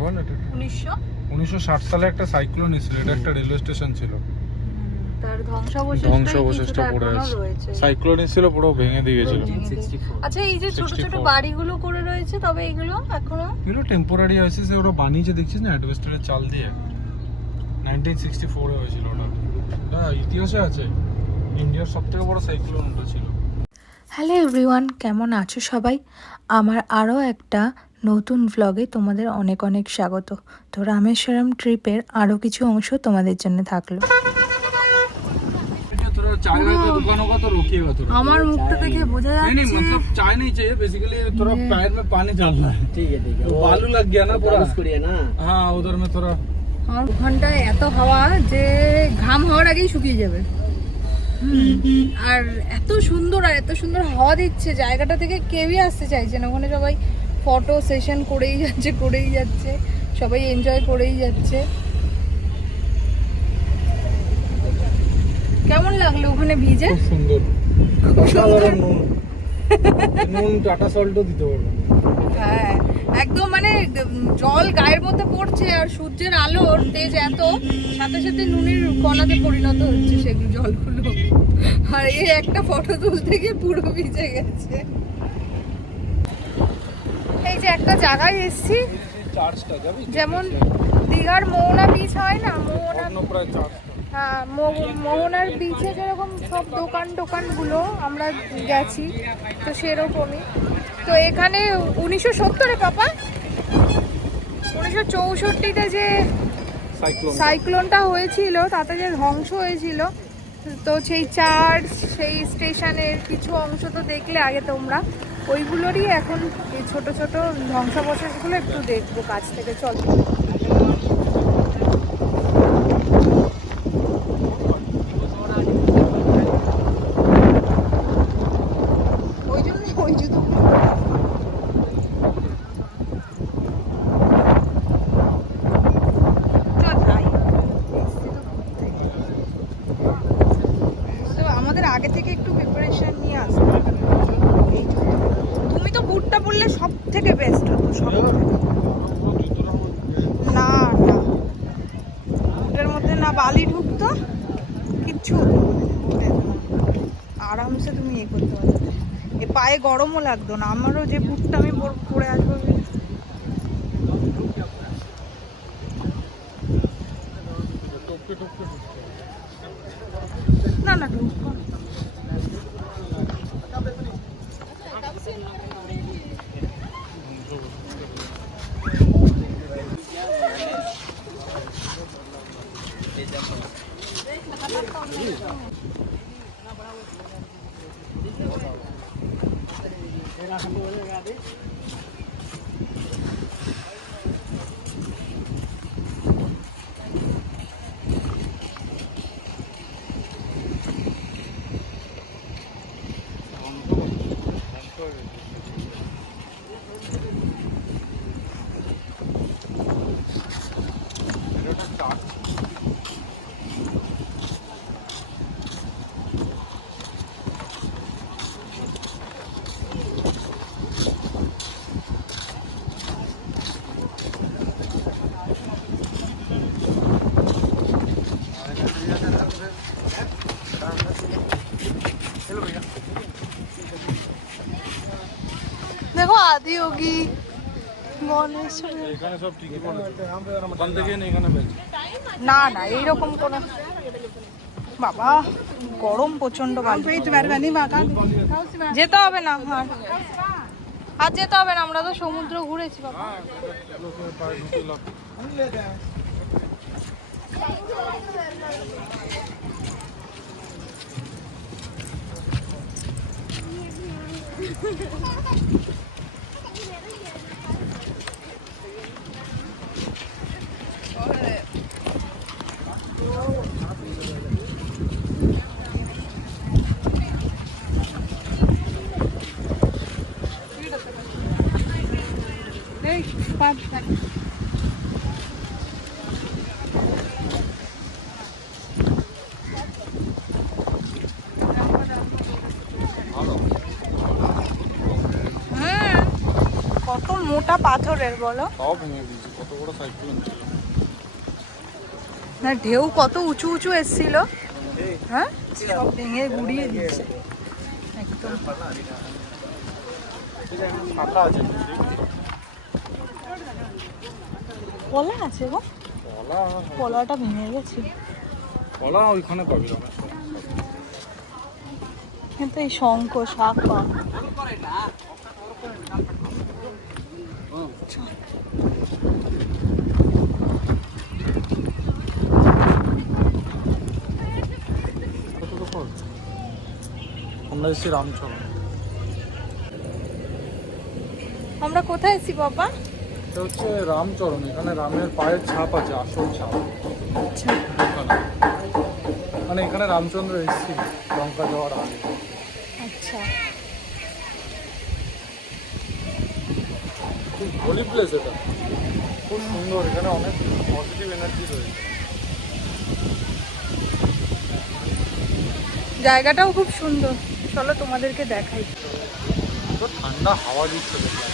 বল এটা 1960 সালে একটা সাইক্লোন এসেছিল, এটা একটা রেলওয়ে স্টেশন ছিল, তার ধ্বংসাবশেষটা পড়ে আছে। রয়েছে। সাইক্লোন এসেছিল, পুরো ভেঙে দিয়ে গেছিল। আচ্ছা, এই যে ছোট ছোট বাড়িগুলো করে রয়েছে, তবে এগুলো এখনো টেম্পোরারি আছে, সে ওরা বানিয়েছে, দেখছিস না অ্যাডভেস্টারের চাল দিয়ে। 1964 এ হয়েছিল ওটা। এটা ইতিহাসে আছে, ইন্ডিয়ার সবথেকে বড় সাইক্লোন ওটা ছিল। হ্যালো এভরিওয়ান, কেমন আছো সবাই? আমার আরও একটা নতুন ভ্লগে তোমাদের অনেক অনেক স্বাগত। তো রামেশ্বরম ট্রিপের আরও কিছু অংশ তোমাদের জন্য থাকলো। আমার মুখটা দেখে বোঝা যাচ্ছে नहीं मतलब चाय नहीं चाहिए बेसिकली, थोड़ा पैर में पानी डालना है। ठीक है वो बालू लग गया ना पूरा, ना हाँ उधर में थोड़ा। আমার ঘন্টায় এত হাওয়া যে ঘাম হওয়ার আগেই শুকিয়ে যাবে। আর এত সুন্দর হাওয়া দিচ্ছে, জায়গাটা থেকে কেউই আসতে চাইছে না। ওখানে সবাই ফটো সেশন করেই যাচ্ছে, সবাই এনজয় করেই যাচ্ছে। কেমন লাগলো ওখানে ভিজে? খুব সুন্দর, অসাধারণ নুন টাটা সল্টও দিতে পারবো। হ্যাঁ, একদম মানে জল গায়ের মধ্যে পড়ছে, আর সূর্যের আলোর তেজ এত, সাথে সাথে নুনের কণাতে পরিণত হচ্ছে সেগুলো জলগুলো। আর এই একটা ফটো তুলতে গিয়ে পুরো ভিজে গেছে। এই যে একটা জায়গায় এসেছি, যেমন দীঘার মোহনা বিচ হয় না, হ্যাঁ মোহনার বিচে যেরকম সব দোকানগুলো আমরা গেছি, তো সেরকমই। তো এখানে 1970-এ পাপা 1964-তে যে সাইক্লোনটা হয়েছিল, তাতে যে ধ্বংস হয়েছিল, তো সেই চার্চ, সেই স্টেশনের কিছু অংশ তো দেখলে আগে তোমরা, ওইগুলোরই এখন এই ছোট ছোট ধ্বংসাবশেষগুলো একটু দেখবো কাছ থেকে। চল। আগে থেকে একটু প্রিপারেশন নিয়ে আসতে হবে। তুমি তো বুটটা পরলে সব থেকে বেস্ট হতো। না বুটের মধ্যে না বালি ঢুকতো, কিচ্ছু হতো বুটের, আরামসে তুমি ইয়ে করতে পারতে। এ পায়ে গরমও লাগতো না। আমারও যে বুটটা আমি পরে আসবো, না ঢুকবো না। দেখো আদি যোগী না এইরকম কোন, বাবা গরম প্রচন্ড। যেতে হবে না, আর যেতে হবে না, আমরা তো সমুদ্র ঘুরেছি বাবা। মোটা পাথরের বলো। সব ভেঙে দিয়েছে, কত বড় সাইক্লোন ছিল। না ঢেউ কত উঁচু উঁচু এসছিল, হ্যাঁ সব ভেঙে গুড়িয়ে দিয়েছে একদম। ফাঁকা আছে, কলা আছে গো, কলা কলাটা ভেঙে গেছে। কলা ওইখানে পাবি রমেশ। কিন্তু এই শঙ্খ শাক পাম। আমরা এসেছি রামচরণ। আমরা কোথায় এসেছি বাবা? এটা হচ্ছে রামচরণ, এখানে রামের পায়ের ছাপ আছে, আসল ছাপ। আচ্ছা এখানে মানে এখানে রামচন্দ্র এসেছিল লঙ্কা যাওয়ার আগে। আচ্ছা খুব হোলি প্লেস এটা, খুব সুন্দর, এখানে অনেক পজিটিভ এনার্জি রয়েছে। জায়গাটাও খুব সুন্দর, চলো তোমাদেরকে দেখাই। তো ঠান্ডা হাওয়া দিচ্ছে দেখলাম।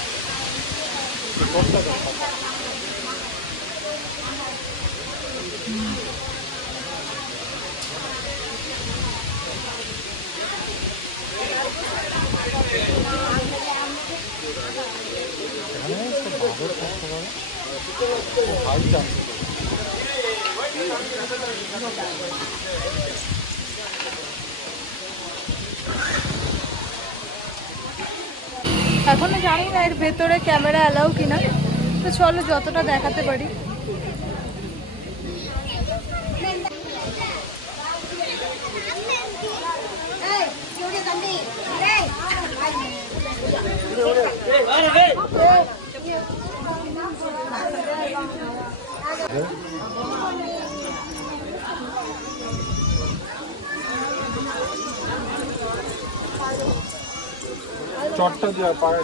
হাই চান্স এখনো জানি না এর ভেতরে ক্যামেরা অ্যালাউ কিনা, তো চলো যতটা দেখাতে পারি। চটটা দেওয়া পায়ে।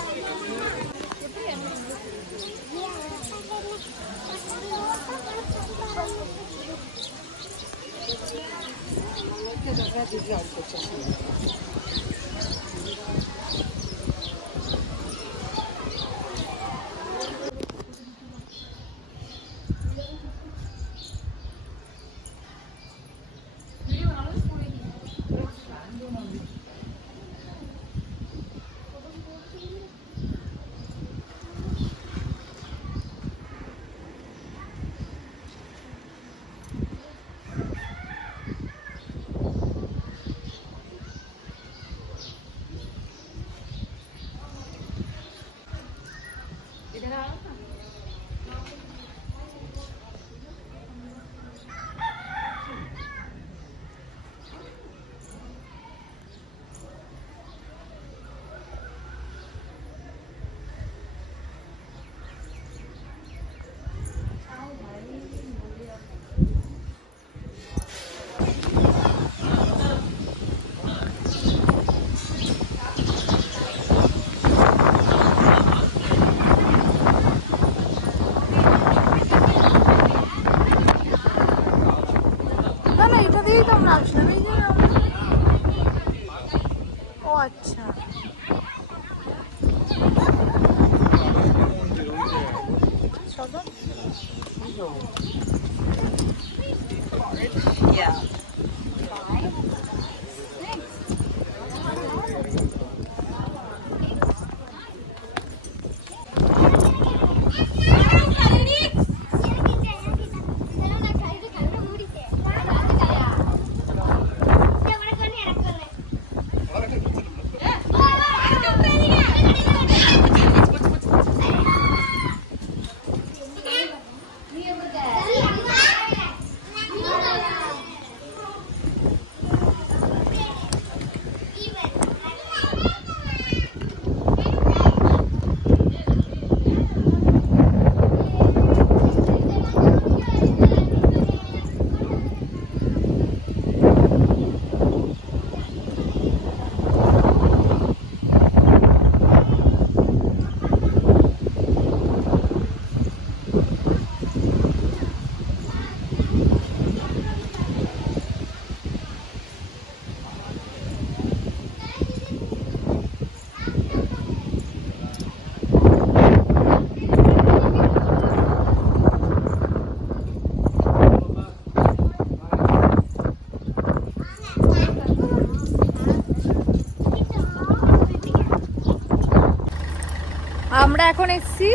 আমরা এখন এসেছি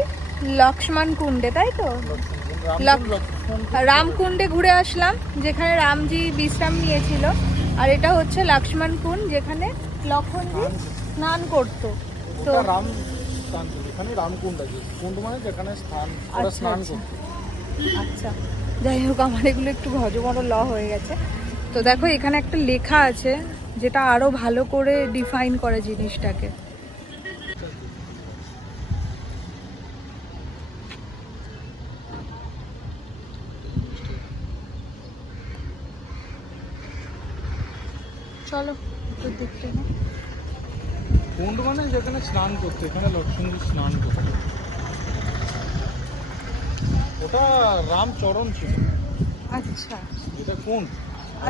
লক্ষ্মণ কুণ্ডে, তাই তো? রামকুণ্ডে ঘুরে আসলাম, যেখানে রামজি বিশ্রাম নিয়েছিল। আর এটা হচ্ছে লক্ষ্মণ কুণ্ড, যেখানে লক্ষণজি স্নান করতো। তো রাম স্থান, এখানে রামকুণ্ড আছে। কুণ্ড মানে যেখানে স্নান করতো। আচ্ছা, যাই হোক, আমার এগুলো একটু ঘজমর ল হয়ে গেছে। তো দেখো এখানে একটা লেখা আছে, যেটা আরো ভালো করে ডিফাইন করে জিনিসটাকে। চলো একটু দেখতে না। কুণ্ড মানে যেখানে স্নান করতো, এখানে লক্ষ্মণজি স্নান করতো। ওটা রামচরণ ছিল। আচ্ছা, এটা কুণ্ড,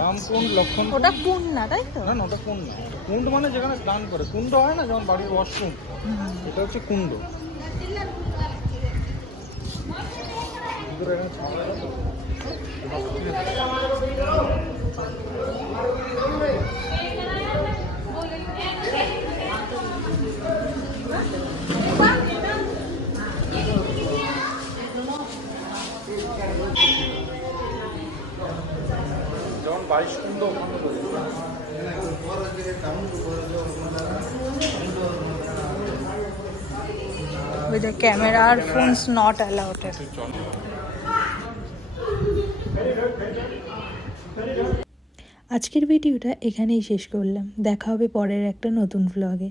রামকুণ্ড, লক্ষ্মণ। ওটা কুণ্ড না, তাই তো? না না, ওটা কুণ্ড না। কুণ্ড মানে যেখানে স্নান করে। কুণ্ড হয় না যেমন বাড়ির ওয়াশরুম, এটা হচ্ছে কুণ্ড। যেমন 22 কুণ্ড ওখানে রয়েছে। With the camera or phones not allowed. আজকের ভিডিওটা এখানেই শেষ করলাম। দেখা হবে পরের একটা নতুন ভ্লগে।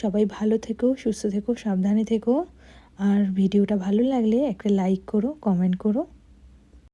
সবাই ভালো থেকো, সুস্থ থেকো, সাবধানে থেকো। আর ভিডিওটা ভালো লাগলে একটা লাইক করো, কমেন্ট করো।